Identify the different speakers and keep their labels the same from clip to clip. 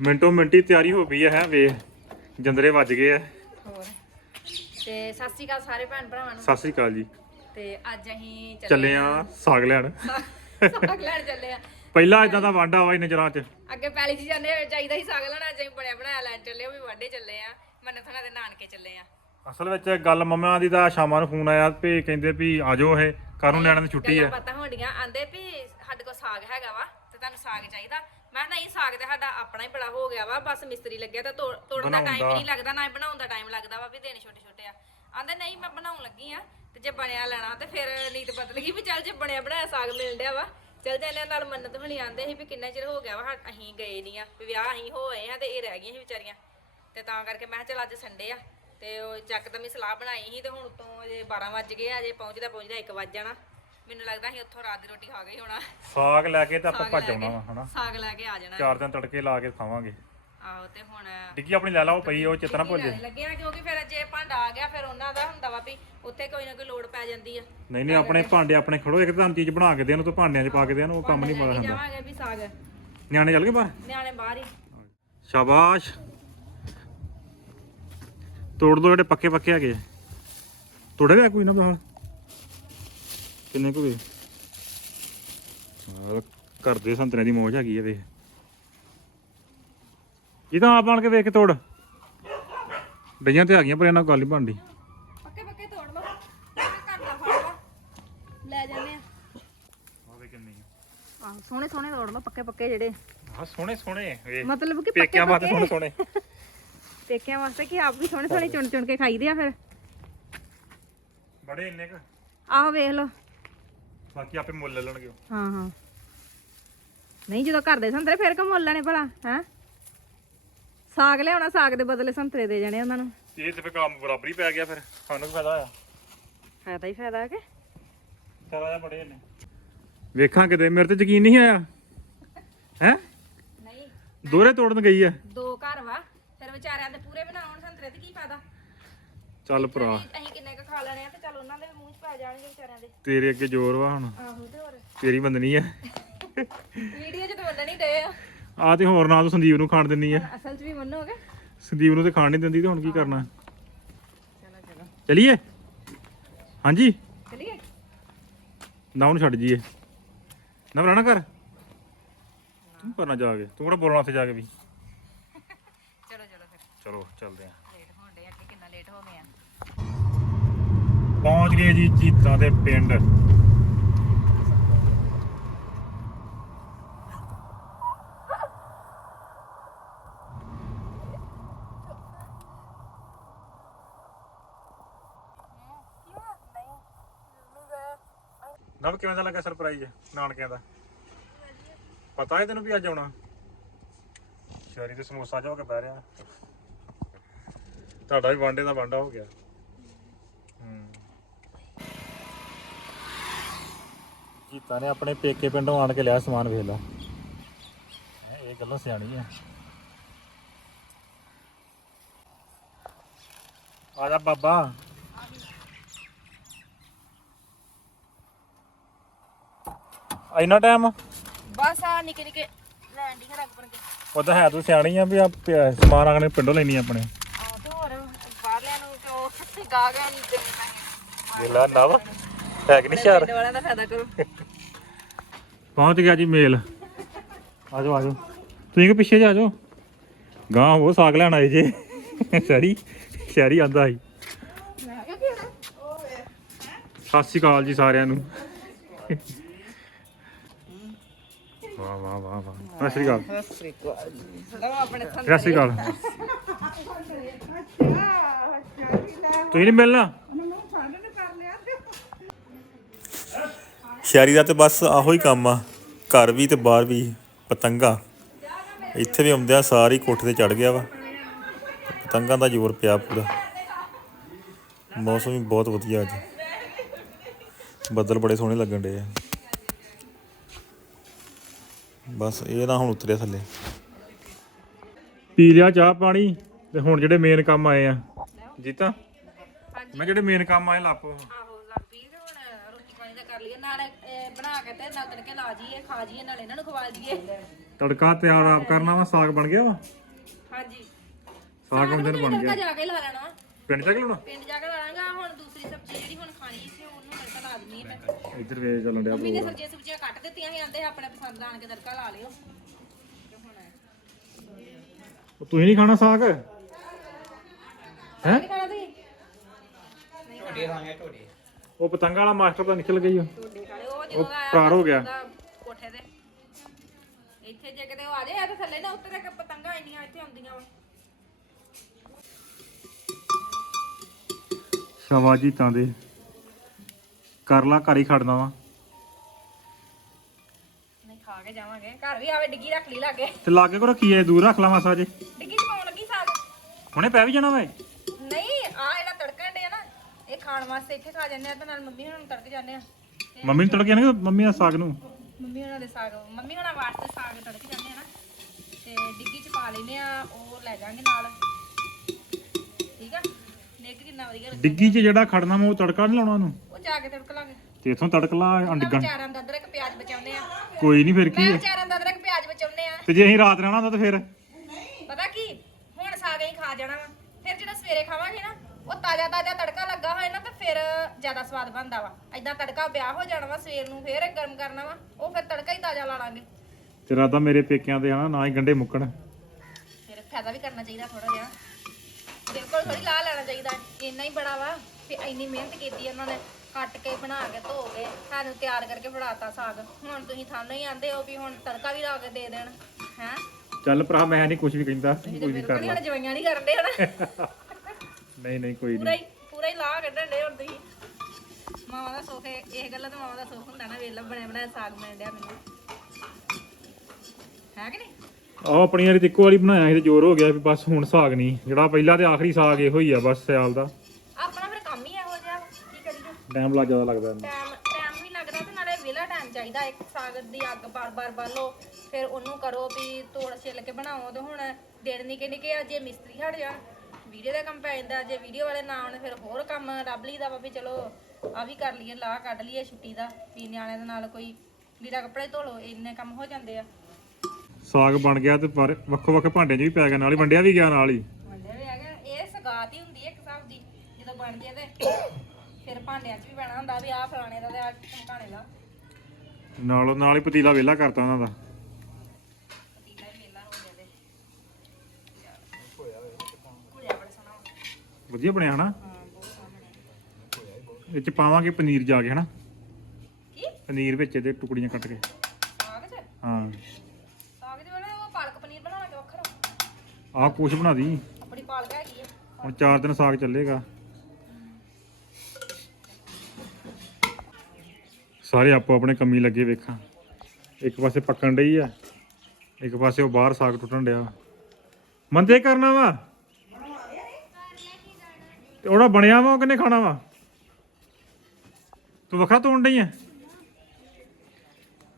Speaker 1: ਮਿੰਟੋ ਮਿੰਟੀ ਤਿਆਰੀ ਹੋ ਪਈ ਹੈ ਵੇ ਜੰਦਰੇ ਵੱਜ ਗਏ ਆ।
Speaker 2: ਹੋਰ। ਤੇ ਸਤਿ ਸ਼੍ਰੀ ਅਕਾਲ ਸਾਰੇ ਭੈਣ ਭਰਾਵਾਂ ਨੂੰ।
Speaker 1: ਸਤਿ ਸ੍ਰੀ ਅਕਾਲ ਜੀ।
Speaker 2: ਤੇ ਅੱਜ ਅਸੀਂ
Speaker 1: ਚੱਲੇ ਆ ਸਾਗ ਲੈਣ।
Speaker 2: ਸਾਗ ਲੈਣ ਚੱਲੇ ਆ।
Speaker 1: ਪਹਿਲਾ ਇਦਾਂ ਦਾ ਵਾਂਡਾ ਵਾ ਨਜ਼ਰਾਂ 'ਚ।
Speaker 2: ਅੱਗੇ ਪਹਿਲੀ ਚੀਜ਼ ਜਾਂਦੇ ਚਾਹੀਦਾ ਸੀ ਸਾਗ ਲੈਣਾ ਅੱਜ ਅਸੀਂ ਬਣਿਆ ਬਣਾਇਆ ਲੈਣ ਚੱਲੇ ਉਹ ਵੀ ਵਾਢੇ ਚੱਲੇ ਆ। ਮੰਨੇ ਥਣਾ ਦੇ ਨਾਨਕੇ ਚੱਲੇ ਆ।
Speaker 1: ਅਸਲ ਵਿੱਚ ਗੱਲ ਮੰਮਾ ਦੀ ਤਾਂ ਸ਼ਾਮਾਂ ਨੂੰ ਫੋਨ ਆਇਆ ਵੀ ਕਹਿੰਦੇ ਵੀ ਆਜੋ ਇਹ ਕਾਹਨੂੰ ਨਿਆਣਿਆਂ ਦੀ ਛੁੱਟੀ
Speaker 2: ਗੱਲਾਂ
Speaker 1: ਹੈ।
Speaker 2: ਪਤਾ ਹੋਣੀਆਂ ਆਂਦੇ ਵੀ ਸਾਡੇ ਕੋਲ ਸਾਗ ਹੈਗਾ ਵਾ ਤੇ ਤੁਹਾਨੂੰ ਸਾਗ ਚਾਹੀਦਾ। ਮੈਂ ਕਿਹਾ ਨਹੀਂ ਸਾਗ ਤੇ ਸਾਡਾ ਆਪਣਾ ਹੀ ਬੜਾ ਹੋ ਗਿਆ ਵਾ ਬਸ ਮਿਸਤਰੀ ਲੱਗਿਆ ਤਾਂ ਤੋੜ- ਤੋੜਨ ਦਾ ਟਾਈਮ ਹੀ ਨਹੀਂ ਲੱਗਦਾ ਨਾ ਹੀ ਬਣਾਉਣ ਦਾ ਟਾਈਮ ਲੱਗਦਾ ਵਾ ਵੀ ਦਿਨ ਛੋਟੇ ਛੋਟੇ ਆ। ਆਂਦੇ ਨਹੀਂ ਮੈਂ ਬਣਾਉਣ ਲੱਗੀ ਆ ਤੇ ਜੇ ਬਣਿਆ ਲੈਣਾ ਤੇ ਫਿਰ ਨੀਤ ਬਦਲ ਗਈ ਵੀ ਚੱਲ ਜੇ ਬਣਿਆ ਬਣਾਇਆ ਸਾਗ ਮਿਲ ਡਿਆ ਵਾ। ਚੱਲ ਜਾਂਦੇ ਨਾਲ ਮੰਨਤ ਬਣੀ ਆਂਦੇ ਸੀ ਵੀ ਕਿੰਨਾ ਚਿਰ ਹੋ ਗਿਆ ਵਾ ਸਾ- ਅਸੀਂ ਗਏ ਨਹੀਂ ਆ ਵੀ ਵਿਆਹ ਅਸੀਂ ਹੋਏ ਆ ਤੇ ਇਹ ਰਹਿ ਗਈਆਂ ਸੀ ਵਿਚਾਰੀਆਂ। ਤੇ ਤਾਂ ਕਰਕੇ ਮੈਂ ਕਿਹਾ ਚੱਲ ਅੱਜ ਸੰਡੇ ਆ ਤੇ ਉਹ ਚੱਕਦਮੀ ਸਲਾਹ ਬਣਾਈ ਸੀ ਤੇ ਹੁਣ ਤੋਂ ਅਜੇ 12 ਵੱਜ ਗਏ ਆ ਅਜੇ ਪਹੁੰਚਦਾ ਪਹੁੰਚਦਾ 1 ਵੱਜ ਜਾਣਾ। ਮੈਨੂੰ ਲੱਗਦਾ ਅਸੀਂ ਉੱਥੋਂ ਰਾਤ ਦੀ ਰੋਟੀ ਖਾ ਗਏ ਹੋਣਾ।
Speaker 1: ਸਾਗ ਲੈ ਕੇ ਤਾਂ ਆਪਾਂ
Speaker 2: ਸਾਗ
Speaker 1: ਭੱਜ
Speaker 2: ਲੈ
Speaker 1: ਆਉਣਾ
Speaker 2: ਕੇ-
Speaker 1: ਵਾ ਹਨਾ।
Speaker 2: ਸਾਗ ਲੈ ਕੇ ਆ ਜਾਣਾ।
Speaker 1: ਚਾਰ ਦਿਨ ਤੜਕੇ ਲਾ ਕੇ ਖਾਵਾਂਗੇ।
Speaker 2: ਆਹੋ ਤੇ ਹੁਣ
Speaker 1: ਡਿੱਗੀ ਆਪਣੀ ਲੈ ਲਾ ਉਹ ਪਈ ਉਹ ਚਿਤਨਾ ਭੁੱਜ
Speaker 2: ਲੈਣੇ ਲੱਗੇ ਆ ਕਿਉਂਕਿ ਫਿਰ ਜੇ ਭਾਂਡਾ ਆ ਗਿਆ ਫਿਰ ਉਹਨਾਂ ਦਾ ਹੁੰਦਾ ਵਾ ਵੀ ਉੱਥੇ ਕੋਈ ਨਾ ਕੋਈ ਲੋੜ ਪੈ ਜਾਂਦੀ ਆ।
Speaker 1: ਨਹੀਂ ਨਹੀਂ ਆਪਣੇ ਭਾਂਡੇ ਆਪਣੇ ਖੜੋ ਇੱਕ ਤਾਂ ਚੀਜ਼ ਬਣਾ ਕੇ ਦੇਣ ਉਹ ਤੋਂ ਭਾਂਡਿਆਂ 'ਚ ਪਾ ਕੇ ਦੇਣ ਉਹ ਕੰਮ ਨਹੀਂ
Speaker 2: ਕੇ
Speaker 1: ਹੁੰਦਾ।
Speaker 2: ਜਾਵਾਂਗੇ ਵੀ ਸਾਗ।
Speaker 1: ਨਿਆਣੇ ਚੱਲ ਗਏ ਬਾਹਰ?
Speaker 2: ਨਿਆਣੇ ਬਾਹਰ ਹੀ।
Speaker 1: ਸ਼ਾਬਾਸ਼। ਤੋੜ ਦੋ ਜਿਹੜੇ ਪੱਕੇ ਪੱਕੇ ਹੈਗੇ। ਤੋੜੇ ਆ ਕੋਈ ਨਾ ਬਾਹਰ? ਕਿੰਨੇ ਕੁ ਵੇ ਆਹ ਘਰ ਦੇ ਸੰਤਰਿਆਂ ਦੀ ਮੌਜ ਹੈਗੀ ਆ ਵੇ ਇਹ ਤਾਂ ਆਪ ਆਣ ਕੇ ਵੇਖ ਕੇ ਤੋੜ। ਡਈਆਂ ਤੇ ਆ ਗਈਆਂ ਪਰ ਇਹਨਾਂ ਗੱਲ ਹੀ ਬਣਦੀ
Speaker 2: ਪੱਕੇ ਪੱਕੇ ਤੋੜ ਲਓ। ਘਰ ਦਾ ਫੜ ਲਾ। ਲੈ ਜਾਂਦੇ ਆ।
Speaker 1: ਆਵੇ ਕਿੰਨੀ
Speaker 2: ਆਹੋ ਸੋਹਣੇ ਸੋਹਣੇ ਤੋੜ ਲਓ ਪੱਕੇ ਪੱਕੇ ਜਿਹੜੇ।
Speaker 1: ਆ ਸੋਹਣੇ ਸੋਹਣੇ ਵੇ
Speaker 2: ਮਤਲਬ ਕਿ ਪੱਕੇ
Speaker 1: ਵਾਸਤੇ ਸੋਹਣੇ ਸੋਹਣੇ।
Speaker 2: ਪੇਕਿਆਂ ਵਾਸਤੇ ਕਿ ਆਪ ਵੀ ਸੋਹਣੇ ਸੋਹਣੇ ਚੁਣ ਚੁਣ ਕੇ ਖਾਈਦੇ ਆ ਫਿਰ?
Speaker 1: ਬੜੇ ਇੰਨੇ ਕ।
Speaker 2: ਆਹੋ ਵੇਖ ਲਓ।
Speaker 1: ਬਾਕੀ ਆਪੇ ਮੁੱਲ ਲੈ ਲੈਣਗੇ ਉਹ।
Speaker 2: ਹਾਂ ਹਾਂ। ਨਹੀਂ ਜਦੋਂ ਘਰ ਦੇ ਸੰਤਰੇ ਫਿਰ ਕਮੋਲ ਲੈਣੇ ਭਲਾ ਹੈ? ਸਾਗ ਲਿਆਉਣਾ ਸਾਗ ਦੇ ਬਦਲੇ ਸੰਤਰੇ ਦੇ ਜਾਣੇ ਉਹਨਾਂ ਨੂੰ।
Speaker 1: ਇਹ ਤੇ ਫੇ ਕੰਮ ਬਰਾਬਰੀ ਪੈ ਗਿਆ ਫਿਰ ਸਾਨੂੰ ਕੀ ਫਾਇਦਾ ਹੋਇਆ?
Speaker 2: ਫਾਇਦਾ ਹੀ ਫਾਇਦਾ ਕਿ?
Speaker 1: ਫਾਇਦਾ ਜਾਂ ਬੜੇ ਨੇ ਵੇਖਾਂ ਕਿਤੇ ਮੇਰੇ ਤੇ ਯਕੀਨ ਨਹੀਂ ਆਇਆ। ਹੈ?
Speaker 2: ਨਹੀਂ।
Speaker 1: ਦੋਰੇ ਤੋੜਨ ਗਈ ਆ।
Speaker 2: ਦੋ ਘਰ ਵਾ ਫਿਰ ਵਿਚਾਰਿਆਂ ਦੇ ਪੂਰੇ ਬਣਾਉਣ ਸੰਤਰੇ ਤੇ ਕੀ ਫਾਇਦਾ?
Speaker 1: ਚੱਲ ਭਰਾ।
Speaker 2: ਅਸੀਂ ਕਿੰਨੇ ਕ ਖਾ ਲੈਣੇ ਆ ਤੇ ਚੱਲ ਉਹਨਾਂ ਦੇ ਵੀ ਜਾਣਗੇ ਵਿਚਾਰਿਆਂ ਦੇ।
Speaker 1: ਤੇਰੇ ਅੱਗੇ ਜ਼ੋਰ ਵਾ ਹੁਣ।
Speaker 2: ਆਹੋ ਤੇ ਹੋਰ।
Speaker 1: ਤੇਰੀ ਬੰਦਨੀ ਆ।
Speaker 2: ਵੀਡੀਓ 'ਚ ਤਾਂ ਮੰਨਣ ਨਹੀਂ ਡਏ ਆ।
Speaker 1: ਆ ਤੇ ਹੋਰ ਨਾ ਤੂੰ ਸੰਦੀਪ ਨੂੰ ਖਾਣ ਦਿੰਦੀ ਆ।
Speaker 2: ਅਸਲ 'ਚ ਵੀ ਮੰਨੋਗੇ?
Speaker 1: ਸੰਦੀਪ ਨੂੰ ਤੇ ਖਾਣ ਨਹੀਂ ਦਿੰਦੀ ਤੇ ਹੁਣ ਕੀ ਕਰਨਾ।
Speaker 2: ਚਲੋ ਚਲੋ।
Speaker 1: ਚਲੀਏ? ਹਾਂਜੀ।
Speaker 2: ਚਲੀਏ?
Speaker 1: ਨਾ ਉਹਨੂੰ ਛੱਡ ਜੀਏ ਨਾ ਬਣਾ ਕਰ ਤੂੰ ਕਰਨਾ ਜਾ ਕੇ। ਤੂੰ ਕਿਹੜਾ ਬੋਲਣਾ ਉੱਥੇ ਜਾ ਕੇ ਵੀ।
Speaker 2: ਚਲੋ ਚਲੋ ਫਿਰ।
Speaker 1: ਚਲੋ ਚੱਲਦੇ ਆ
Speaker 2: ਲੇਟ ਹੋਣ ਡੇ ਅੱਗੇ ਕਿੰਨਾ ਲੇਟ ਹੋ ਗਏ ਆ
Speaker 1: ਪਹੁੰਚ ਗਏ ਜੀ ਚੀਤਾ ਦੇ ਪਿੰਡ। ਨਵ, ਕਿਵੇਂ ਦਾ ਲੱਗਾ ਸਰਪ੍ਰਾਈਜ਼ ਨਾਨਕਿਆਂ ਦਾ? ਪਤਾ ਹੈ ਤੈਨੂੰ ਵੀ ਅੱਜ ਆਉਣਾ। ਸ਼ਾਰੀ ਤੇ ਸਮੋਸਾ ਜਾ ਕੇ ਪੈ ਰਿਹਾ। ਤੁਹਾਡਾ ਵੀ ਵਾਂਡੇ ਦਾ ਵਾਂਡਾ ਹੋ ਗਿਆ। ਜੀਤਾ ਨੇ ਆਪਣੇ ਪੇਕੇ ਪਿੰਡੋਂ ਆਣ ਕੇ ਲਿਆ ਸਮਾਨ ਵੇਖ ਲਾ ਹੈਂ, ਇਹ ਗੱਲਾਂ ਸਿਆਣੀ ਆ। ਆ ਜਾ ਬਾਬਾ। ਇੰਨਾ ਟਾਈਮ
Speaker 2: ਬਸ ਆ ਨਿੱਕੇ ਨਿੱਕੇ ਦੀ ਰੱਖ ਬਣ ਕੇ।
Speaker 1: ਉਹਦਾ ਹੈ ਤੂੰ ਸਿਆਣੀ ਆ ਵੀ ਆ ਪਿਆ- ਸਮਾਨ ਆਣੇ ਪਿੰਡੋਂ ਲੈਣੀ ਆਪਣੇ।
Speaker 2: ਆ ਤੇ ਹੋਰ ਬਾਹਰਲਿਆਂ ਨੂੰ ਤੇ ਉਹ ਗਾ ਗਿਆ ਨਹੀਂ ਤੇ
Speaker 1: ਵੇਲਾ ਨਵ ਹੈ ਕਿ ਨਹੀਂ ਸ਼ਹਿਰ
Speaker 2: ਪਿੰਡ ਵਾਲਿਆਂ ਦਾ ਫਾਇਦਾ ਕਰੋ।
Speaker 1: ਪਹੁੰਚ ਗਿਆ ਜੀ ਮੇਲ। ਆਜੋ ਆਜੋ। ਤੁਸੀਂ ਕਿ ਪਿੱਛੇ ਜਾ ਜਾਓ ਗਾਂ ਉਹ ਸਾਗ ਲੈਣ ਆਏ ਜੇ। ਸ਼ਹਿਰੀ ਸ਼ਹਿਰੀ ਆਂਦਾ ਸੀ। ਸਤਿ ਸ਼੍ਰੀ ਅਕਾਲ ਜੀ ਸਾਰਿਆਂ ਨੂੰ। ਵਾਹ ਵਾਹ ਵਾਹ ਵਾਹ। ਸਤਿ ਸ਼੍ਰੀ ਅਕਾਲ।
Speaker 2: ਲਓ ਆਪਣੇ
Speaker 1: ਸਤਿ ਸ਼੍ਰੀ ਅਕਾਲ। ਤੁਸੀਂ ਨਹੀਂ ਮਿਲਣਾ?
Speaker 3: ਸ਼ਹਿਰੀ ਦਾ ਤੇ ਬਸ ਆਹੋ ਹੀ ਕੰਮ ਆ। ਘਰ ਵੀ ਤੇ ਬਾਹਰ ਵੀ ਪਤੰਗਾ। ਇੱਥੇ ਵੀ ਆਉਂਦਿਆਂ ਸਾਰੀ ਕੋਠੇ ਤੇ ਚੜ ਗਿਆ ਵਾ। ਪਤੰਗਾਂ ਦਾ ਜ਼ੋਰ ਪਿਆ ਪੂਰਾ। ਮੌਸਮ ਵੀ ਬਹੁਤ ਵਧੀਆ ਅੱਜ। ਬੱਦਲ ਬੜੇ ਸੋਹਣੇ ਲੱਗਣ ਡੇ ਆ। ਬਸ ਇਹ ਨਾ ਹੁਣ ਉਤਰਿਆ ਥੱਲੇ।
Speaker 1: ਪੀ ਲਿਆ ਚਾਹ ਪਾਣੀ ਤੇ ਹੁਣ ਜਿਹੜੇ ਮੇਨ ਕੰਮ ਆਏ ਆ। ਜੀਤਾ, ਮੈਂ ਜਿਹੜੇ ਮੇਨ ਕੰਮ ਆਏ ਲਾਪੋ
Speaker 2: ਆਹੋ ਲੱਗ ਪਈ ਤੇ ਹੁਣ ਰੋਟੀ ਪਾਣੀ ਦਾ ਕਰ ਲਈਏ ਨਾਲ ਇਹ ਬਣਾ ਕੇ ਤੇ ਨਾਲ ਤੜਕੇ ਲਾ ਜੀਏ ਖਾ ਜੀਏ ਨਾਲ ਇਹਨਾਂ ਨੂੰ ਖਵਾ ਜੀਏ
Speaker 1: ਤੜਕਾ ਤਿਆਰ ਆਪ ਕਰਨਾ ਵਾ ਸਾਗ ਬਣ ਗਿਆ ਵਾ?
Speaker 2: ਹਾਂਜੀ।
Speaker 1: ਸਾਗ ਹੁੰਦੇ ਨੂੰ ਬਣ
Speaker 2: ਤੜਕਾ
Speaker 1: ਗਿਆ?
Speaker 2: ਜਾ ਕੇ ਲਾ ਲੈਣਾ। ਵਾ
Speaker 1: ਪਿੰਡ ਜਾ ਕੇ ਲਾਉਣਾ?
Speaker 2: ਪਿੰਡ ਜਾ ਕੇ ਲਾ ਲਾਂਗਾ ਹੁਣ ਦੂਸਰੀ ਸਬਜ਼ੀ ਜਿਹੜੀ ਹੁਣ ਖਾਣੀ ਸੀ ਉਹਨੂੰ ਤੜਕਾ ਲਾ ਦਿੰਨੀ ਆ ਮੈਂ।
Speaker 1: ਇੱਧਰ ਵੇ ਚੱਲਣ ਡਿਆ
Speaker 2: ਮੰਮੀ ਨੇ। ਸਬਜ਼ੀਆਂ ਸੁਬਜ਼ੀਆਂ ਕੱਟ ਦਿੱਤੀਆਂ ਸੀ ਆਂਦੇ ਆਪਣੇ ਪਸੰਦ ਆਣ ਕੇ ਤੜਕਾ ਲਾ ਲਿਓ। ਤੇ ਹੁਣ
Speaker 1: ਉਹ ਤੁਸੀਂ ਨਹੀਂ ਖਾਣਾ ਸਾਗ? ਹੈ?
Speaker 2: ਖਾਣਾ ਤੁਸੀਂ?
Speaker 1: ਉਹ ਪਤੰਗ ਵਾਲਾ ਮਾਸਟਰ ਤਾਂ ਨਿਕਲ ਗਈ ਉਹ।
Speaker 2: ਉਹ ਜਦੋਂ ਦਾ ਆਇਆ
Speaker 1: ਫਰਾਰ ਹੋ ਗਿਆ।
Speaker 2: ਉਹਦਾ ਕੋਠੇ ਤੇ। ਇੱਥੇ ਜੇ ਕਿਤੇ ਉਹ ਆ ਜਾਏ ਤਾਂ ਥੱਲੇ ਨਾ ਉੱਤਰ ਕੇ ਪਤੰਗਾਂ ਇੰਨੀਆਂ ਇੱਥੇ ਆਉਂਦੀਆਂ ਵਾ।
Speaker 1: ਸ਼ਾਬਾਜੀ ਤਾਂ ਦੇ। ਕਰ ਲਾ ਘਰ ਹੀ ਖੜਨਾ ਵਾ।
Speaker 2: ਨਹੀਂ ਖਾ ਕੇ ਜਾਵਾਂਗੇ। ਘਰ ਵੀ ਆਵੇ ਡਿੱਗੀ ਰੱਖ ਲਈ ਲਾਗੇ।
Speaker 1: ਤੇ ਲਾਗੇ ਕੋ ਰੱਖੀ ਐ ਦੂਰ ਰੱਖ ਲਾ ਮਾਸਾ ਜੇ।
Speaker 2: ਡਿੱਗੀ ਚ ਪਾਉਣ ਲੱਗੀ ਸਾਗ
Speaker 1: ਹੁਣੇ ਪੈ ਵੀ ਜਾਣਾ ਵੇ
Speaker 2: ਨਹੀਂ ਆ ਇਹਦਾ ਤੜਕਣ ਦੇ ਨਾ ਇਹ ਖਾਣ ਵਾਸਤੇ ਇੱਥੇ ਖਾ ਜਾਂਦੇ ਆ ਤੇ ਨਾਲ ਮੰਮੀ ਹੁਣਾਂ ਨੂੰ ਤੜਕ ਜਾਂਦੇ ਆ।
Speaker 1: ਮੰਮੀ ਨੂੰ ਤੜਕੇ ਨਾ ਮੰਮੀ ਦਾ ਸਾਗ ਨੂੰ?
Speaker 2: ਮੰਮੀ ਹੁਣਾਂ ਦੇ ਸਾਗ ਮੰਮੀ ਹੁਣਾਂ ਵਾਸਤੇ ਸਾਗ ਤੜਕ ਜਾਂਦੇ ਆ ਨਾ। ਤੇ ਡਿੱਗੀ ਚ ਪਾ ਲੈਨੇ ਆ ਉਹ ਲੈ ਜਾਾਂਗੇ ਨਾਲ। ਠੀਕ ਆ? ਦੇਖ ਕਿੰਨਾ ਵਧੀਆ ਲੱਗਦਾ।
Speaker 1: ਡਿੱਗੀ 'ਚ ਜਿਹੜਾ ਖੜਨਾ ਵਾ ਉਹ ਤੜਕਾ ਨਹੀਂ ਲਾਉਣਾ ਉਹਨੂੰ?
Speaker 2: ਉਹ ਜਾ ਕੇ ਤੜਕ ਲਾਂਗੇ।
Speaker 1: ਤੇ ਇਥੋਂ ਤੜਕ ਲਾ ਅੰਡਗਣ
Speaker 2: ਵਿਚਾਰਾਂ ਦਾ ਅਦਰਕ ਪਿਆਜ਼ ਬਚਾਉਂਦੇ ਆ।
Speaker 1: ਕੋਈ ਨਹੀਂ ਫਿਰ ਕੀ
Speaker 2: ਮੈਂ
Speaker 1: ਹੈ
Speaker 2: ਵਿਚਾਰਾਂ ਦਾ ਅਦਰਕ ਪਿਆਜ਼ ਬਚਾਉਂਦੇ ਆ।
Speaker 1: ਤੇ ਜੇ ਅਸੀਂ ਰਾਤ ਰਹਿਣਾ ਹੁੰਦਾ ਤਾਂ ਫਿਰ?
Speaker 2: ਪਤਾ ਕੀ? ਹੁਣ ਸਾਗ ਹੀ ਖਾ ਜਾਣਾ ਵਾ। ਫਿਰ ਜਿਹੜਾ ਸਵੇਰੇ ਖਾਵਾਂਗੇ ਨਾ ਉਹ ਤਾਜ਼ਾ ਤਾਜ਼ਾ ਤੜਕਾ ਲੱਗਾ ਹੋਏ ਨਾ ਤੇ ਫਿਰ ਜ਼ਿਆਦਾ ਸਵਾਦ ਬਣਦਾ ਵਾ। ਐਦਾਂ ਤੜਕਾ ਪਿਆ ਹੋ ਜਾਣਾ ਵਾ ਸਵੇਰ ਨੂੰ ਫਿਰ ਗਰਮ ਕਰਨਾ ਵਾ ਉਹ ਫਿਰ ਤੜਕਾ ਹੀ ਤਾਜ਼ਾ ਲਾ ਲਾਂਗੇ।
Speaker 1: ਤੇ ਰਾਦਾ ਮੇਰੇ ਪੇਕਿਆਂ ਦੇ ਹਨਾ ਨਾ ਹੀ ਗੰਡੇ ਮੁੱਕਣ।
Speaker 2: ਫਿਰ ਫਾਇਦਾ ਵੀ ਕਰਨਾ ਚਾਹੀਦਾ ਥੋੜਾ ਜਿਹਾ। ਬਿਲਕੁਲ ਥੋੜੀ ਲਾ ਲੈਣਾ ਚਾਹੀਦਾ ਇੰਨਾ ਹੀ ਬੜਾ ਵਾ ਤੇ ਇੰਨੀ ਮਿਹਨਤ ਕੀਤੀ ਇਹਨਾਂ ਨੇ ਕੱਟ ਕੇ ਬਣਾ ਕੇ ਧੋ ਕੇ ਸਾਨੂੰ ਤਿਆਰ ਕਰਕੇ ਫੜਾਤਾ ਸਾਗ। ਹੁਣ ਤੁਸੀਂ ਥਾਨੋਂ ਹੀ ਆਂਦੇ ਹੋ ਵੀ ਹੁਣ ਤੜਕਾ ਵੀ ਲਾ ਕੇ ਦੇ ਦੇਣ ਹੈਂ?
Speaker 1: ਚੱਲ ਭਰਾ ਮੈਂ ਨਹੀਂ ਕੁਝ ਵੀ ਕਹਿੰਦਾ ਤੂੰ
Speaker 2: ਤੇ ਬਿਲਕੁਲ ਹੀ
Speaker 1: ਲਾ।
Speaker 2: ਹੁਣ ਜਵਾਈਆਂ ਨਹੀਂ ਕਰਦੇ ਹਨਾ।
Speaker 1: ਨਹੀਂ ਨਹੀਂ ਕੋਈ
Speaker 2: ਪੂਰਾ
Speaker 1: ਨਹੀਂ।
Speaker 2: ਹੀ ਪੂਰਾ ਹੀ ਲਾ ਕੱਢਣ ਦੇ ਹੁਣ ਤੁਸੀਂ। ਮਾਵਾਂ ਦਾ ਸੁੱਖ ਇਹ ਇਹ ਗੱਲਾਂ ਤਾਂ ਮਾਵਾਂ ਦਾ ਸੁੱਖ ਹੁੰਦਾ ਨਾ ਵੇਲਾ ਬਣਿਆ ਬਣਾਇਆ ਸਾਗ ਮਿਲ ਡਿਆ ਮੈਨੂੰ। ਹੈ ਕਿ ਨਹੀਂ?
Speaker 1: ਆਹ ਆਪਣੀ ਵਾਰੀ ਤੇ ਇੱਕੋ ਵਾਰੀ ਬਣਾਇਆ ਸੀ ਤੇ ਜ਼ੋਰ ਹੋ ਗਿਆ ਵੀ ਬਸ ਹੁਣ ਸਾਗ ਨਹੀਂ। ਜਿਹੜਾ ਪਹਿਲਾ ਤੇ ਆਖਰੀ ਸਾਗ ਇਹੋ ਹੀ ਆ ਬਸ ਸਿਆਲ ਦਾ।
Speaker 2: ਆਪਣਾ ਫਿਰ ਕੰਮ ਹੀ ਇਹੋ ਜਿਹਾ ਵਾ, ਕੀ ਕਰੀਏ?
Speaker 1: ਟਾਈਮ ਲੱਗ ਜ਼ਿਆਦਾ ਲੱਗਦਾ ਇਹਨੂੰ।
Speaker 2: ਟਾਈਮ ਟਾਈਮ ਵੀ ਲੱਗਦਾ ਤੇ ਨਾਲੇ ਵਿਹਲਾ ਟਾਈਮ ਚਾਹੀਦਾ। ਇੱਕ ਸਾਗ ਦੀ ਅੱਗ ਬਾਰ-ਬਾਰ ਬਾਲੋ ਫਿਰ ਉਹਨੂੰ ਕਰੋ ਵੀ ਤੋੜ ਛਿੱਲ ਕੇ ਬਣਾਓ ਤੇ ਹੁਣ ਦਿਨ ਨਿੱਕੇ ਨਿੱਕੇ ਆ ਜੇ ਮਿਸਤਰੀ ਹਟ ਜਾਣ ਵੀਡੀਓ ਦਾ ਕੰਮ ਪੈ ਜਾਂਦਾ ਜੇ ਵੀਡੀਓ ਵਾਲੇ ਨਾ ਆਉਣ ਫਿਰ ਹੋਰ ਕੰਮ ਰੱਬ ਲਈ ਦਾ ਵਾ ਵੀ ਚਲੋ ਆ ਵੀ ਕਰ ਲਈਏ ਲਾਹ ਕੱਢ ਲਈਏ ਛੁੱਟੀ ਦਾ ਵੀ ਨਿਆਣਿਆਂ ਦੇ ਨਾਲ ਕੋਈ ਲੀੜਾ ਕੱਪੜੇ ਧੋ ਲਓ ਇੰਨੇ ਕੰਮ ਹੋ ਜਾਂਦੇ ਆ।
Speaker 1: ਸਾਗ ਬਣ ਗਿਆ ਤੇ ਪਰ ਵੱਖੋ ਵੱਖ ਭਾਂਡੇ 'ਚ ਵੀ ਪੈ ਗਿਆ ਨਾਲ ਹੀ ਵੰਡਿਆ ਵੀ ਗਿਆ ਨਾਲ ਹੀ।
Speaker 2: ਮੰਡੇ ਵੀ ਹੈਗਾ ਇਹ ਸਗਾਤ ਹੀ ਹੁੰਦੀ ਹੈ ਇੱਕ ਹਿਸਾਬ ਦੀ ਜਦੋਂ ਬਣ ਜੇ ਤੇ ਫਿਰ ਭਾਂਡਿਆਂ 'ਚ ਵੀ ਪੈਣਾ ਹੁੰਦਾ ਵੀ ਆਹ ਫਲਾਣੇ ਦਾ ਤੇ ਆਹ ਢਮਕਾਣੇ ਦਾ।
Speaker 1: ਨਾਲ ਨਾਲ ਹੀ ਪਤੀਲਾ ਵਿਹਲਾ ਕਰਤਾ ਉਹਨਾਂ ਦਾ
Speaker 2: ਪਤੀਲਾ ਵੀ ਵੇਲਾ ਹੋ ਜਾਵੇ ਹੋਇਆ ਬੜਾ ਸੋਹਣਾ ਵਾ।
Speaker 1: ਵਧੀਆ ਬਣਿਆ ਹਨਾ? ਇਹ ਚ ਪਾਵਾਂਗੇ ਪਨੀਰ ਜਾ ਕੇ ਹਨਾ?
Speaker 2: ਕੀ?
Speaker 1: ਪਨੀਰ ਵਿੱਚ ਇਹਦੇ ਟੁਕੜੀਆਂ ਕੱਟ ਕੇ।
Speaker 2: ਸਾਗ 'ਚ?
Speaker 1: ਹਾਂ।
Speaker 2: ਸਾਗ 'ਚ ਬਣਾ ਉਹ ਪਾਲਕ ਪਨੀਰ ਬਣਾਵਾਂਗੇ ਵੱਖਰਾ।
Speaker 1: ਆਹ ਕੁਛ ਬਣਾ ਦੀ।
Speaker 2: ਆਪਣੀ ਪਾਲਕ ਹੈਗੀ ਆ।
Speaker 1: ਹੁਣ 4 ਦਿਨ ਸਾਗ ਚੱਲੇਗਾ। ਸਾਰੇ ਆਪੋ ਆਪਣੇ ਕੰਮੀ ਲੱਗੇ ਵੇਖਾਂ। ਇੱਕ ਪਾਸੇ ਪੱਕਣ ਡਈ ਆ ਇੱਕ ਪਾਸੇ ਉਹ ਬਾਹਰ ਸਾਗ ਟੁੱਟਣ ਡਿਆ। ਮੰਦੇ ਕਰਨਾ ਵਾ। ਤੇ ਉਹਦਾ ਬਣਿਆ ਵਾ ਉਹ ਕਿੰਨੇ ਖਾਣਾ ਵਾ? ਤੂੰ ਵੱਖਰਾ ਤੋੜਨ ਡਈ ਆ?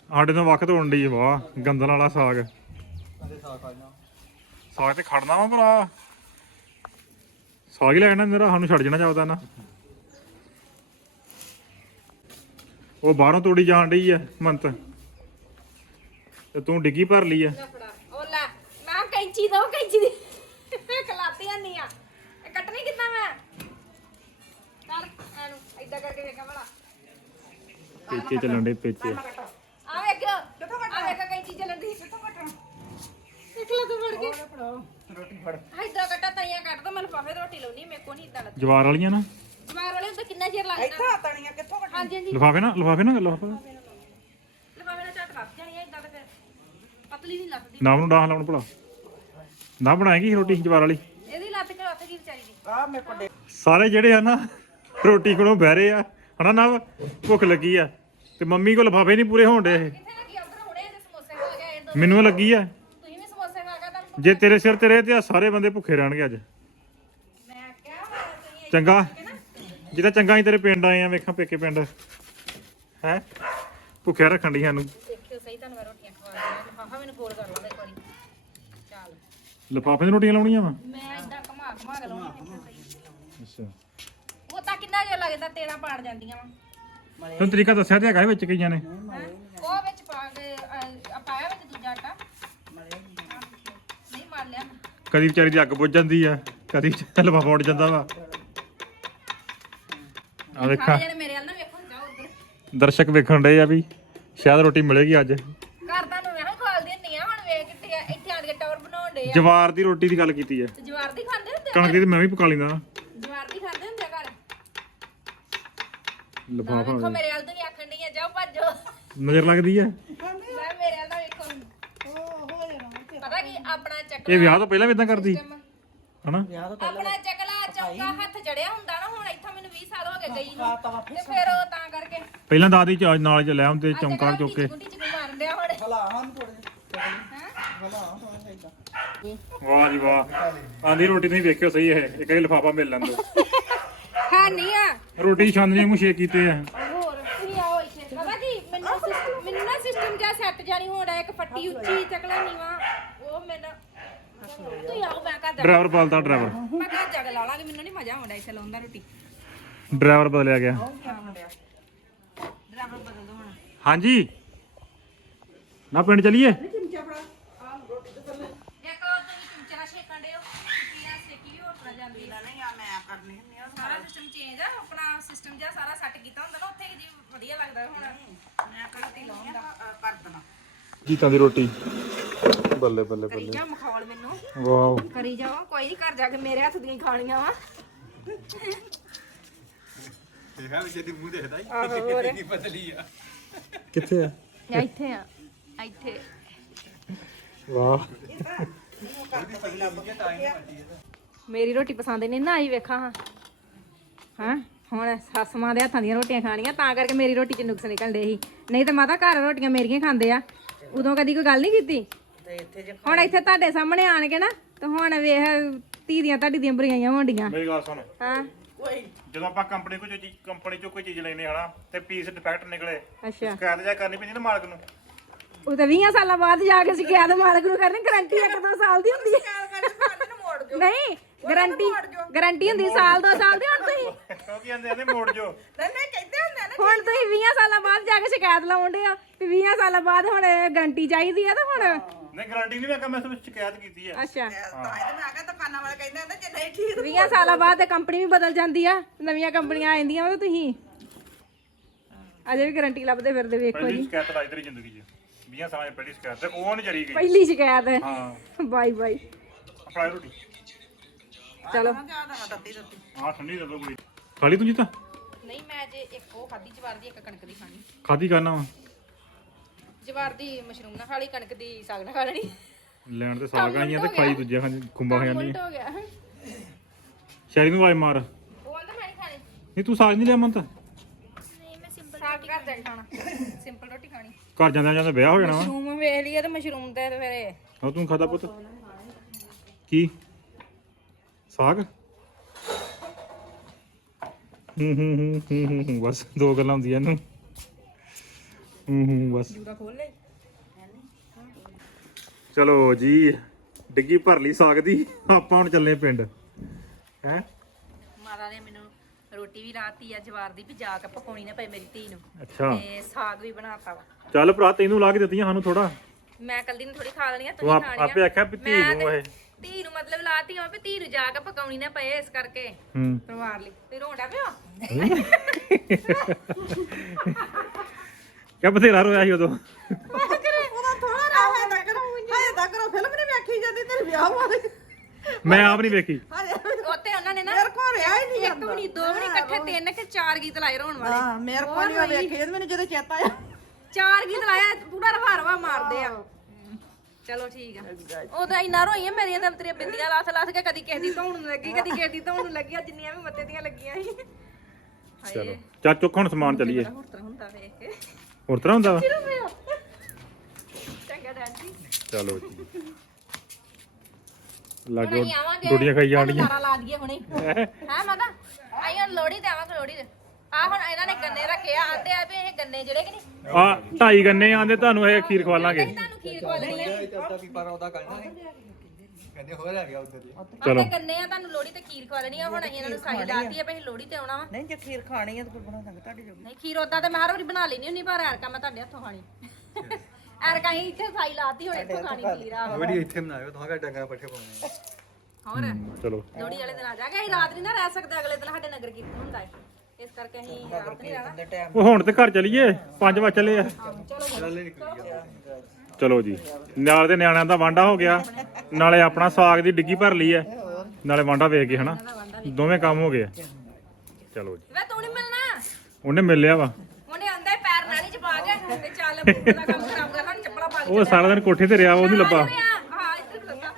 Speaker 1: ਸਾਡੇ ਤੋਂ ਵੱਖ ਤੋੜਨ ਡਈ ਵਾਹ, ਗੰਦਲ ਵਾਲਾ ਸਾਗ। ਸਾਗ ਤੇ ਖੜਨਾ ਵਾ ਭਰਾ। ਸਾਗ ਹੀ ਲੈਣਾ ਮੇਰਾ, ਸਾਨੂੰ ਛੱਡ ਜਾਣਾ ਚਾਹਦਾ ਨਾ। ਉਹ ਬਾਹਰੋਂ ਤੋੜੀ ਜਾਣ ਡਈ ਆ, ਮੰਤ। ਤੇ ਤੂੰ ਡਿੱਗੀ ਭਰ ਲਈ ਆ।
Speaker 2: ਉਹ ਲੈ, ਮੈਂ ਕੈਂਚੀ, ਦੋ ਕੈਂਚੀ ਦੀ। ਖਲਾਤੀਆਂ ਨਹੀਂ ਆ। ਕੱਟਣੀ ਕਿੱਦਾਂ ਮੈਂ? ਕਰਕੇ ਵੇਖਾਂ ਭਲਾ।
Speaker 1: ਪੇਚੇ ਚੱਲਣ ਡੇ ਪੇਚੇ।
Speaker 2: ਆ ਵੇਖ ਆ ਵੇਖ ਕੈਂਚੀ ਚੱਲਣ ਦੀ। ਕਿੱਥੋਂ ਕੱਟਣਾ? ਦੇਖ ਲੈ ਤੂੰ ਫੜ ਕੇ। ਰੋਟੀ ਫੜ। ਏਦਾਂ ਕੱਟਾ ਤਾਈਆਂ ਕੱਟ ਦੋ ਮੈਨੂੰ ਪਾਵੇ ਰੋਟੀ ਲਾਉਣੀ ਮੇਰੇ ਕੋ ਨਹੀਂ ਏਦਾਂ ਲੱਗਦੀ।
Speaker 1: ਜਵਾਰ ਵਾਲੀਆਂ ਨਾ?
Speaker 2: ਜਮਾਰ ਵਾਲੇ ਹੁੰਦਾ ਕਿੰਨਾ ਚਿਰ ਲੱਗਦਾ?
Speaker 4: ਇੱਥੋਂ ਤਣੀਆਂ ਕਿੱਥੋਂ ਕੱਢ
Speaker 2: ਹਾਂਜੀ ਹਾਂਜੀ।
Speaker 1: ਲਿਫਾਫੇ ਨਾ ਲਿਫਾਫੇ ਨਾ ਲਿਫਾਫਾ।
Speaker 2: ਲਫਾਵੇ ਨਾਲ ਝੱਟ ਲੱਗ ਜਾਣੀ ਏਦਾਂ ਤੇ ਫਿਰ ਪਤਲੀ ਨਹੀਂ ਲੱਗਦੀ
Speaker 1: ਨਾਮ ਨੂੰ ਡਾਹ ਲਾਉਣ ਭਲਾ। ਨਾ ਬਣਾਏਗੀ ਰੋਟੀ ਜਵਾਰ ਵਾਲੀ।
Speaker 2: ਇਹਦੀ ਲੱਤ ਕਿ ਲੱਤ ਕੀ ਵਿਚਾਰੀ ਦੀ?
Speaker 4: ਆ ਮੇਰੇ ਕੋਲ
Speaker 1: ਸਾਰੇ ਜਿਹੜੇ ਆ ਨਾ ਰੋਟੀ ਕੋਲੋਂ ਬਹਿਰੇ ਆ। ਹਨਾ ਨਾ ਭੁੱਖ ਲੱਗੀ ਆ। ਤੇ ਮੰਮੀ ਕੋਲ ਲਿਫਾਫੇ ਨਹੀਂ ਪੂਰੇ ਹੋਣ ਡੇ ਇਹ।
Speaker 2: ਦੋ
Speaker 1: ਮੈਨੂੰ ਲੱਗੀ ਆ। ਜੇ ਤੇਰੇ ਸਿਰ ਤੇ ਰਹੇ ਤੇ ਆ ਸਾਰੇ ਬੰਦੇ ਭੁੱਖੇ ਰਹਿਣਗੇ ਅੱਜ। ਚੰਗਾ। ਜਿਹਦਾ ਚੰਗਾ ਹੀ ਤੇਰੇ ਪਿੰਡ ਆਏ ਆ ਵੇਖਾਂ ਪੇਕੇ ਪਿੰਡ। ਹੈ? ਭੁੱਖਿਆ ਰੱਖਣ ਦੀ ਸਾਨੂੰ।
Speaker 2: ਦੇਖਿਓ ਸਹੀ ਤੁਹਾਨੂੰ ਮੈਂ ਰੋਟੀਆਂ ਖਵਾ ਦਿਆਂ ਲਿਫਾਫਾ ਮੈਨੂੰ ਗੋਲ ਕਰ ਲਓ ਇੱਕ ਵਾਰੀ। ਚੱਲ।
Speaker 1: ਲਿਫਾਫੇ ਦੀਆਂ ਰੋਟੀਆਂ ਲਾਉਣੀਆਂ ਵਾ?
Speaker 2: ਮੈਂ ਇਦਾਂ ਘਮਾ ਘਮਾ ਕੇ ਲਾਉਣੀ
Speaker 1: ਅੱਛਾ।
Speaker 2: ਉਹ ਤਾਂ ਕਿੰਨਾ ਜਿਹਾ ਲੱਗਦਾ ਤੇਰਾ ਪਾੜ ਜਾਂਦੀਆਂ ਵਾ।
Speaker 1: ਤੈਨੂੰ ਤਰੀਕਾ ਦੱਸਿਆ ਤੇ ਹੈਗਾ ਇਹ ਵਿੱਚ ਕਈਆਂ ਨੇ?
Speaker 2: ਉਹ ਵਿੱਚ ਪਾ ਕੇ ਅਹ, ਆ ਪਾਇਆ ਵਿੱਚ ਦੂਜਾ ਆਟਾ। ਲਿਆ।
Speaker 1: ਕਦੀ ਵਿਚਾਰੀ ਦੀ ਅੱਗ ਬੁੱਝ ਜਾਂਦੀ ਆ ਕਦੀ ਲਫਾਫਾ ਉੱਡ ਜਾਂਦਾ ਵਾ। ਆ ਵੇਖਾਂ।
Speaker 2: ਸਾਰੇ ਜਣੇ ਮੇਰੇ ਵੱਲ ਨਾ ਵੇਖੋ ਜਾਓ ਉੱਧਰ।
Speaker 1: ਦਰਸ਼ਕ ਵੇਖਣ ਡਏ ਆ ਵੀ ਸ਼ਾਇਦ ਰੋਟੀ ਮਿਲੇਗੀ ਅੱਜ।
Speaker 2: ਘਰ ਤੁਹਾਨੂੰ ਮੈਂ ਖਵਾਲ ਦਿੰਨੀ ਆ ਹੁਣ ਵੇਖ ਕਿੱਥੇ ਆ, ਇੱਥੇ ਆਣ ਕੇ ਟੌਰ ਬਣਾਉਣ ਡੇ ਆ।
Speaker 1: ਜਵਾਰ ਦੀ ਰੋਟੀ ਦੀ ਗੱਲ ਕੀਤੀ ਆ।
Speaker 2: ਜਵਾਰ ਦੀ ਖਾਂਦੇ ਹੁੰਦੇ ਆ
Speaker 1: ਕਣਕ ਦੀ ਤੇ ਮੈਂ ਵੀ ਪਕਾ ਲੈਂਦਾ ਲਫਾਫਾ
Speaker 2: ਵੇਖੋ ਮੇਰੇ ਵੱਲ ਤੁਸੀਂ ਆਖਣ ਡੀਆਂ ਜਾਓ ਭੱਜੋ।
Speaker 1: ਨਜ਼ਰ ਲੱਗਦੀ ਆ
Speaker 2: ਮੈਂ ਮੇਰੇ ਵੱਲ ਨਾ ਵੇਖੋ ਪਤਾ ਕੀ ਆਪਣਾ
Speaker 1: ਇਹ
Speaker 2: ਚੱਕਲਾ
Speaker 1: ਵਿਆਹ ਤੋਂ ਪਹਿਲਾਂ ਵੀ ਇਦਾਂ ਕਰਦੀ? ਹਨਾ?
Speaker 2: ਆਪਣਾ ਚੱਕਲਾ ਚੌਂਕਾ ਹੱਥ ਜੜਿਆ ਹੁੰਦਾ ਨਾ ਹੁਣ ਇੱਥੋਂ ਮੈਨੂੰ 20 ਸਾਲ ਹੋ ਗਏ ਗਈ ਨੂੰ। ਤੇ ਫਿਰ ਉਹ ਤਾਂ ਕਰਕੇ।
Speaker 1: ਪਹਿਲਾਂ ਦਾਦੀ ਚ ਨਾਲ ਚ ਲੈ ਆਉਂਦੇ ਚੌਂਕਾਂ ਚੁੱਕ। ਕੇ
Speaker 2: ਗੁੰਡੀ ਚ ਮਾਰਨ ਡਿਆ ਹੁਣ।
Speaker 1: ਵਾਹ ਜੀ ਵਾਹ। ਆਂਦੀ ਰੋਟੀ ਨਹੀਂ ਵੇਖਿਓ ਸਹੀ ਇਹ ਇੱਕ ਹੀ ਲਫਾਫਾ ਮਿਲ ਲੈਂਦੋ।
Speaker 2: ਹਾਂ ਨਹੀਂ ਆ।
Speaker 1: ਰੋਟੀ ਛੰਦ ਜੇ ਛੇ ਕੀਤੇ ਆ।
Speaker 2: ਹੋਰ ਤੁਸੀਂ ਆਓ ਇੱਥੇ। ਪਤਾ ਕੀ ਮੈਨੂੰ ਸਿਸਟਮ ਮੈਨੂੰ ਨਾ ਸਿਸਟਮ ਜਿਹਾ ਸੈੱਟ ਜਾਣੀ ਹੋਣਾ ਇੱਕ ਫੱਟੀ ਉੱਚੀ ਚੱਕਲਾ ਨੀਵਾ। ਉਹ ਮੈਨੂੰ ਤੁਸੀਂ ਆਓ ਮੈਂ ਘਰ ਜਾ
Speaker 1: ਡਰਾਈਵਰ ਬਦਲਦਾ ਡਰਾਈਵਰ।
Speaker 2: ਮੈਂ ਘਰ ਜਾ ਕੇ ਲਾ ਲਾਂਗੀ ਮੈਨੂੰ ਨਹੀਂ ਮਜ਼ਾ ਆਉਂਦਾ ਇੱਥੇ ਲਾਉਂਦਾ ਰੋਟੀ।
Speaker 1: ਡਰਾਈਵਰ ਬਦਲਿਆ ਗਿਆ।
Speaker 2: ਡਰਾਈਵਰ ਬਦਲ ਦੋ ਹੁਣ।
Speaker 1: ਹਾਂਜੀ। ਨਾ ਪਿੰਡ ਚਲੀਏ
Speaker 2: ਇੱਕ ਉਹ ਤੁਸੀਂ ਚਮਚਾ ਛੇਕਣ ਦੇ ਹੋ ਕੀੜਾ ਸੇਕੀ ਵੀ ਹੋਰ ਤਰ੍ਹਾਂ ਜਾਂਦੀ ਹੈ ਨਹੀਂ ਆ ਮੈਂ ਕਰਨੀ ਹੁੰਦੀ ਆ ਸਾਰਾ ਸਿਸਟਮ ਚੇਂਜ ਆ ਆਪਣਾ ਸਿਸਟਮ ਜਿਹਾ ਸਾਰਾ ਸੈੱਟ ਕੀਤਾ ਹੁੰਦਾ ਨਾ ਉੱਥੇ ਜੀ ਵਧੀਆ ਲੱਗਦਾ ਹੁਣ। ਮੈਂ ਕਰਤੀ ਲਾਉਂਦਾ ਕਰ ਦੇਣਾ।
Speaker 1: ਜੀਤਾਂ ਦੀ ਰੋਟੀ। ਬੱਲੇ ਬੱਲੇ
Speaker 2: ਕਰੀ ਜਾ ਮਖੌਲ ਮੈਨੂੰ।
Speaker 1: ਵਾਓ।
Speaker 2: ਕਰੀ ਜਾਓ। ਕੋਈ ਨਹੀਂ ਘਰ ਜਾ ਕੇ ਮੇਰੇ ਹੱਥ ਦੀਆਂ ਹੀ ਖਾਣੀਆਂ ਵਾ।
Speaker 1: ਕਿੱਥੇ ਆ।
Speaker 2: ਇੱਥੇ ਆ। ਇੱਥੇ।
Speaker 1: ਵਾਹ।
Speaker 2: ਮੇਰੀ ਰੋਟੀ ਪਸੰਦ ਨਹੀਂ ਨਾ ਆਈ ਵੇਖਾਂ ਹਾਂ। ਹਾਂ ਹੁਣ ਸੱਸ ਮਾਂ ਦੇ ਹੱਥਾਂ ਦੀਆਂ ਰੋਟੀਆਂ ਖਾਣੀਆਂ ਤਾਂ ਕਰਕੇ ਮੇਰੀ ਰੋਟੀ 'ਚ ਨੁਕਸ ਨਿਕਲ ਡੇ ਸੀ। ਨਹੀਂ ਤਾਂ ਮਾਤਾ ਘਰ ਰੋਟੀਆਂ ਮੇਰੀਆਂ ਖਾਂਦੇ ਆ। ਉਦੋਂ ਕਦੀ ਕੋਈ ਗੱਲ ਨਹੀਂ ਕੀਤੀ? ਹੁਣ ਇੱਥੇ ਤੁਹਾਡੇ ਸਾਹਮਣੇ ਆਣ ਕੇ ਨਾ ਤੇ ਹੁਣ ਵੇਖ ਧੀ ਦੀਆਂ ਤੁਹਾਡੀ ਦੀਆਂ ਬੁਰੀਆਂ ਹੋਣਡੀਆਂ।
Speaker 1: ਮੇਰੀ ਗੱਲ ਸੁਣ।
Speaker 2: ਹਾਂ।
Speaker 1: ਜਦੋਂ ਆਪਾਂ ਕੰਪਨੀ ਕੋਈ ਚੀਜ਼ ਕੰਪਨੀ ਚੋਂ ਕੋਈ ਚੀਜ਼ ਲੈਨੇ ਹਨਾ ਤੇ ਪੀਸ ਡਿਫੈਕਟ ਨਿਕਲੇ
Speaker 2: ਅੱਛਾ।
Speaker 1: ਸ਼ਿਕਾਇਤ ਜਾ ਕਰਨੀ ਪੈਂਦੀ ਨਾ ਮਾਲਕ ਨੂੰ।
Speaker 2: ਉਹ ਤਾਂ 20 ਸਾਲਾਂ ਬਾਅਦ ਜਾ ਕੇ ਸ਼ਿਕਾਇਤ ਮਾਲਕ ਨੂੰ ਕਰਨੀ ਗਾਰੰਟੀ ਇੱਕ ਦੋ ਸਾਲ ਦੀ ਹੁੰਦੀ ਹੈ। ਨਹੀਂ ਗਾਰੰਟੀ ਗਾਰੰਟੀ ਹੁੰਦੀ ਸਾਲ ਦੋ ਸਾਲ ਦੀ ਹੁਣ ਤੁਸੀਂ।
Speaker 1: ਕਿਉਂਕਿ ਕਹਿੰਦੇ ਆਂਦੇ ਮੋੜ ਜੋ।
Speaker 2: ਹੁਣ ਤੁਸੀਂ 20 ਸਾਲਾਂ ਬਾਅਦ ਜਾ ਕੇ ਸ਼ਿਕਾਇਤ ਲਾਉਂਦੇ ਆ ਵੀ 20 ਸਾਲਾਂ ਬਾਅਦ ਹੁਣ ਗਾਰੰਟੀ ਚਾਹੀਦੀ ਆ ਤਾਂ ਹੁਣ।
Speaker 1: ਨਹੀਂ ਗਾਰੰਟੀ ਨਹੀਂ ਮੈਂ ਕਿਹਾ ਮੈਂ ਸਿਰਫ ਸ਼ਿਕਾਇਤ ਕੀਤੀ ਹੈ
Speaker 2: ਅੱਛਾ
Speaker 4: ਮੈਂ ਕਿਹਾ ਦੁਕਾਨਾਂ ਵਾਲੇ ਕਹਿੰਦੇ ਨੇ ਜੇ ਨਹੀਂ ਠੀਕ
Speaker 2: 20 ਸਾਲਾਂ ਬਾਅਦ ਤੇ ਕੰਪਨੀ ਵੀ ਬਦਲ ਜਾਂਦੀ ਆ ਨਵੀਆਂ ਕੰਪਨੀਆਂ ਆ ਜਾਂਦੀਆਂ ਤਾਂ ਤੁਸੀਂ। ਅਜੇ ਵੀ ਗਾਰੰਟੀ ਲੱਭਦੇ ਫਿਰਦੇ ਵੇਖੋ ਜੀ।
Speaker 1: ਸ਼ਿਕਾਇਤ ਲਾਈ ਤੇਰੀ ਜ਼ਿੰਦਗੀ 'ਚ। 20 ਸਾਲਾਂ ਦੀ ਪਹਿਲੀ ਸ਼ਿਕਾਇਤ ਤੇ ਉਹ ਨਹੀਂ ਜਰੀ ਗਈ।
Speaker 2: ਪਹਿਲੀ ਸ਼ਿਕਾਇਤ। ਹੈ। ਬਾਈ ਬਾਈ।
Speaker 1: ਰੋਟੀ।
Speaker 2: ਚਲੋ।
Speaker 1: ਹਾਂ ਠੰਡੀ ਦੇ ਦੋ ਕੋਈ। ਖਾਲੀ ਤੂੰ ਜੀਤਾ?
Speaker 2: ਨਹੀਂ ਮੈਂ ਜੇ ਇੱਕ ਉਹ ਖਾਦੀ ਜਵਾਰ ਦੀ ਇੱਕ ਕਣਕ ਦੀ ਖਾਣੀ।
Speaker 1: ਖਾਦੀ ਕਰਨਾ ਵਾ?
Speaker 2: ਜਵਾਰ ਦੀ ਮਸ਼ਰੂਮ ਨਾਲ ਖਾਲੀ ਕਣਕ ਦੀ ਸਾਗ ਨਾਲ ਖਾ ਲੈਣੀ।
Speaker 1: ਲੈਣ ਤੇ ਸਾਗ ਆਈਆਂ ਤੇ ਖਾਈ ਦੂਜਿਆਂ ਖਾਂ ਖੁੰਬਾ ਹੋ ਜਾਂਦੀ
Speaker 2: ਉਲਟ ਹੋ ਗਿਆ।
Speaker 1: ਸ਼ੈਰੀ ਨੂੰ ਆਵਾਜ਼ ਮਾਰ।
Speaker 2: ਉਹ ਮੈਂ ਨਹੀਂ ਖਾਣੀ।
Speaker 1: ਨਹੀਂ ਤੂੰ ਸਾਗ ਨਹੀਂ ਲਿਆ ਮਨ ਤਾਂ
Speaker 2: ਨਹੀਂ ਮੈਂ ਸਿੰਪਲ ਸਾਗ ਘਰ ਜਾ ਕੇ ਖਾਣਾ। ਸਿੰਪਲ ਰੋਟੀ ਖਾਣੀ।
Speaker 1: ਘਰ ਜਾਂਦੇ ਜਾਂਦੇ ਵਿਆਹ ਹੋ ਜਾਣਾ ਵਾ।
Speaker 2: ਮਸ਼ਰੂਮ ਵੇਖ ਲਈਏ ਤੇ ਮਸ਼ਰੂਮ ਤੇ ਫਿਰ
Speaker 1: ਉਹ ਤੂੰ ਖਾਦਾ ਪੁੱਤ? ਕੀ? ਸਾਗ ਹੂੰ ਹੂੰ ਹੂੰ ਹੂੰ ਹੂੰ, ਹੂੰ ਬਸ ਦੋ ਗੱਲਾਂ ਹੁੰਦੀਆਂ ਇਹਨੂੰ ਹੂੰ ਹੂੰ ਬਸ।
Speaker 2: ਜੂੜਾ ਖੋਲ ਲੈ।
Speaker 1: ਚਲੋ ਜੀ ਡਿੱਗੀ ਭਰ ਲਈ ਸਾਗ ਦੀ ਆਪਾਂ ਹੁਣ ਚੱਲੇ ਪਿੰਡ। ਹੈ?
Speaker 2: ਮਾਤਾ ਨੇ ਮੈਨੂੰ ਰੋਟੀ ਵੀ ਰਾਤੀ ਆ ਜਵਾਰ ਦੀ ਵੀ ਜਾ ਕੇ ਪਕਾਉਣੀ ਨਾ ਪਏ ਮੇਰੀ ਧੀ ਨੂੰ।
Speaker 1: ਅੱਛਾ।
Speaker 2: ਤੇ ਸਾਗ ਵੀ ਬਣਾਤਾ ਵਾ।
Speaker 1: ਚੱਲ ਭਰਾ ਤੈਨੂੰ ਲਾ ਕੇ ਦਿੱਤੀਆਂ ਸਾਨੂੰ ਥੋੜਾ
Speaker 2: ਮੈਂ ਕੱਲੀ ਨੂੰ ਥੋੜੀ ਖਾ ਲੈਣੀਆਂ
Speaker 1: ਤੂੰ
Speaker 2: ਤੁਸੀਂ
Speaker 1: ਆਪ- ਆਪੇ ਆਖਿਆ ਵੀ ਧੀ ਨੂੰ
Speaker 2: ਤੇ-
Speaker 1: ਇਹ।
Speaker 2: ਧੀ ਨੂੰ ਮਤਲਬ ਲਾਤੀ ਆ ਵੀ ਧੀ ਨੂੰ ਜਾ ਕੇ ਪਕਾਉਣੀ ਨਾ ਪਏ ਇਸ ਕਰਕੇ।
Speaker 1: ਹੂੰ।
Speaker 2: ਪਰਿਵਾਰ ਲਈ। ਤੇ ਰੋਂਡਾ ਪਿਆ
Speaker 1: ਕਿਆ ਬਥੇਰਾ ਰੋਇਆ ਸੀ ਉਦੋਂ?
Speaker 4: ਉਹਦਾ ਥੋੜਾ ਰਾਹ ਹੈ ਤਾਂ ਕਰੋ ਹਾਏ ਤਾਂ ਕਰੋ ਫਿਲਮ ਨਹੀਂ ਵੇਖੀ ਜਾਂਦੀ ਤੇਰੇ ਵਿਆਹ ਵਾਲੀ
Speaker 1: ਮੈਂ ਆਪ ਨਹੀਂ ਵੇਖੀ।
Speaker 4: ਹਾਏ
Speaker 2: ਉੱਤੇ ਉਹਨਾਂ ਨੇ ਨਾ
Speaker 4: ਮੇਰੇ ਕੋਲ ਰਿਹਾ ਹੀ ਨਹੀਂ
Speaker 2: ਇੱਕ ਵੀ ਨਹੀਂ ਦੋ ਵੀ ਨਹੀਂ ਇਕੱਠੇ ਤਿੰਨ ਕਿ ਚਾਰ ਗੀਤ ਲਾਏ ਰੋਣ ਵਾਲੇ।
Speaker 4: ਹਾਂ ਮੇਰੇ ਕੋਲ ਨਹੀਂ ਵੇਖੀ ਜਾਂਦੀ ਮੈਨੂੰ ਜਦੋਂ ਚੇਤਾ ਆਇਆ।
Speaker 2: ਚਾਰ ਗੀਤ ਲਾਇਆ ਪੂਰਾ ਰਵਾ ਰਵਾ ਮਾਰਦੇ ਆ। ਚਲੋ ਠੀਕ ਆ। ਉਹ ਤਾਂ ਇੰਨਾ ਰੋਈਆਂ ਮੇਰੀਆਂ ਤਾਂ ਤੇਰੀਆਂ ਬਿੰਦੀਆਂ ਲਾਥ ਲਾਥ ਕੇ ਕਦੀ ਕਿਸੇ ਦੀ ਧੌਣ ਨੂੰ ਲੱਗੀ ਕਦੀ ਕਿਸੇ ਦੀ ਧੌਣ ਨੂੰ ਲੱਗੀ ਆ ਜਿੰਨੀਆਂ ਵੀ ਮੱਤੇ ਦੀਆਂ ਲੱਗੀਆਂ ਸੀ।
Speaker 1: ਚਲੋ ਚੱਲ। ਚੁੱਕ ਹੁਣ ਸਮਾਨ ਚੱਲੀਏ।
Speaker 2: ਹੋਰ ਤਰ੍ਹਾਂ ਹੁੰਦਾ ਵੇਖ ਕੇ।
Speaker 1: ਹੋਰ ਤਰ੍ਹਾਂ ਹੁੰਦਾ ਵਾ?
Speaker 2: ਚੰਗਾ ਡੈਡੀ।
Speaker 1: ਚਲੋ ਜੀ। ਲਾਗੇ ਰੋਟੀਆਂ ਖਾਈ ਜਾਣੀਆਂ
Speaker 2: ਲਾ ਦਈਏ ਹੁਣੇ। ਹੈ? ਮਾਤਾ? ਆਈ ਹੁਣ ਲੋੜੀ ਤੇ ਆਵਾਂਗੇ ਲੋੜੀ ਤੇ। ਆ ਹੁਣ ਇਹਨਾਂ ਨੇ ਗੰਨੇ ਰੱਖੇ ਆ ਆਂਦੇ ਆ ਵੀ ਇਹ ਗੰਨੇ ਜਿਹੜੇ ਕਿ ਨਹੀਂ?
Speaker 1: ਆ ਢਾਈ ਗੰਨੇ ਆਂਦੇ ਤੁਹਾਨੂੰ ਇਹ ਖੀਰ ਖਵਾਲਾਂਗੇ
Speaker 2: ਤੁਹਾਨੂੰ ਖੀਰ ਖਵਾ ਦੇਣੀ ਆ।
Speaker 1: ਚਲੋ
Speaker 2: ਆਂਦੇ ਗੰਨੇ ਆ ਤੁਹਾਨੂੰ ਲੋੜੀ ਤੇ ਖੀਰ ਖਵਾ ਦੇਣੀ ਆ। ਹੁਣ ਅਸੀਂ ਇਹਨਾਂ ਨੂੰ ਸਾਈ ਲਾਤੀ ਆ ਵੀ ਅਸੀਂ ਲੋੜੀ ਤੇ ਆਉਣਾ ਵਾ।
Speaker 4: ਨਹੀਂ ਜੇ ਖੀਰ ਖਾਣੀ ਹੈ ਤਾਂ ਫਿਰ ਬਣਾ ਦਾਂਗੇ ਤੁਹਾਡੇ ਜੋਗੀ।
Speaker 2: ਨਹੀਂ ਖੀਰ ਉਦਾਂ ਤੇ ਮੈਂ ਹਰ ਵਾਰੀ ਬਣਾ ਲੈਣੀ ਹੁੰਨੀ ਪਰ ਐਰਕਾ ਮੈਂ ਤੁਹਾਡੇ ਹੱਥੋਂ ਖਾਣੀ। ਐਰ ਕਹੀਂ ਇੱਥੇ ਸਾਈ ਲਾਤੀ ਹੁਣ ਇੱਥੋਂ ਖਾਣੀ ਪੀਰਾ
Speaker 5: ਵੀਡੀਓ ਇੱਥੇ ਬਣਾਇਓ ਤੁਹਾਡਾ ਡੰਗਰਾਂ ਪੱਠੇ ਪਾਉਣੇ
Speaker 2: ਹੋਰ?
Speaker 1: ਚਲੋ।
Speaker 2: ਲੋਹੜੀ ਵਾਲੇ ਦਿਨ ਆ ਜਾਗੇ ਅਸੀਂ ਰਾਤ ਨਹੀਂ ਨਾ ਰਹਿ ਸਕਦੇ ਅਗਲੇ ਦਿਨ ਸਾਡੇ ਨਗਰ ਕੀਰਤਨ ਹੁੰਦਾ ਹੈ ਇਸ ਕਰਕੇ ਅਸੀਂ ਰਾਤ ਨਹੀਂ ਰਹਿਣਾ।
Speaker 1: ਉਹ ਹੁਣ ਤੇ ਘਰ ਚਲੀਏ 5 ਵਜੇ ਚੱਲੇ ਆ। ਚਲੋ ਜੀ ਨਾਲ ਦੇ ਨਿਆਣਿਆਂ ਦਾ ਵਾਂਡਾ ਹੋ ਗਿਆ ਨਾਲੇ ਆਪਣਾ ਸਾਗ ਦੀ ਡਿੱਗੀ ਭਰ ਲਈ ਐ ਨਾਲੇ ਵਾਂਡਾ ਵੇਖ ਕੇ ਹਨਾ ਦੋਵੇਂ ਕੰਮ ਹੋ ਗਏ ਆ। ਚਲੋ ਜੀ।
Speaker 2: ਵੇ ਤੂੰ ਨਹੀਂ ਮਿਲਣਾ?
Speaker 1: ਉਹਨੇ ਮਿਲ ਲਿਆ ਵਾ।
Speaker 2: ਉਹਨੇ ਆਂਦਾ ਹੀ ਪੈਰ ਨਾਲੀ ਚ ਪਾ ਕੇ ਤੇ ਚੱਲ ਬੂਟ ਦਾ ਕੰਮ ਖਰਾਬ ਕਰ ਹੁਣ ਚੱਪਲਾਂ ਪਾ ਕੇ
Speaker 1: ਉਹ ਸਾਰਾ ਦਿਨ ਕੋਠੇ ਤੇ ਰਿਹਾ ਉਹ ਨਹੀਂ ਲੱਭਾ।
Speaker 2: ਹਾਂ ਇੱਧਰ ਲੱਗਾ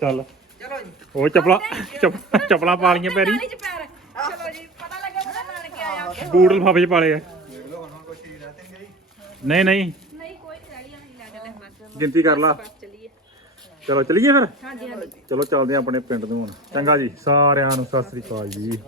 Speaker 1: ਚੱਲ। ਉਹ ਚਪਲਾ ਚਪ- ਚਪਲਾਂ ਪਾ ਲਈਆਂ ਪੈਰੀ।
Speaker 2: ਨਾਲੀ ਚ ਪੈਰ ਚਲੋ ਜੀ ਪਤਾ ਲੱਗਾ ਪਤਾ ਨਾਨਕੇ ਆਇਆ
Speaker 1: ਬੂਟ ਲਫਾਫੇ ਚ ਪਾ ਲਏ ਆ। ਨਹੀਂ ਨਹੀਂ।
Speaker 2: ਨਹੀਂ ਕੋਈ ਨਹੀਂ ਰਹਿ ਨਹੀਂ ਲੈ ਚੱਲੇ ਬਸ
Speaker 1: ਗਿਣਤੀ ਕਰ ਲਾ।
Speaker 2: ਬਸ ਚੱਲੀਏ।
Speaker 1: ਚਲੋ ਚੱਲੀਏ ਫਿਰ?
Speaker 2: ਹਾਂਜੀ ਹਾਂਜੀ।
Speaker 1: ਚਲੋ ਚੱਲਦੇ ਆ ਆਪਣੇ ਪਿੰਡ ਨੂੰ ਹੁਣ। ਚੰਗਾ ਜੀ ਸਾਰਿਆਂ ਨੂੰ ਸਤਿ ਸ੍ਰੀ ਅਕਾਲ ਜੀ।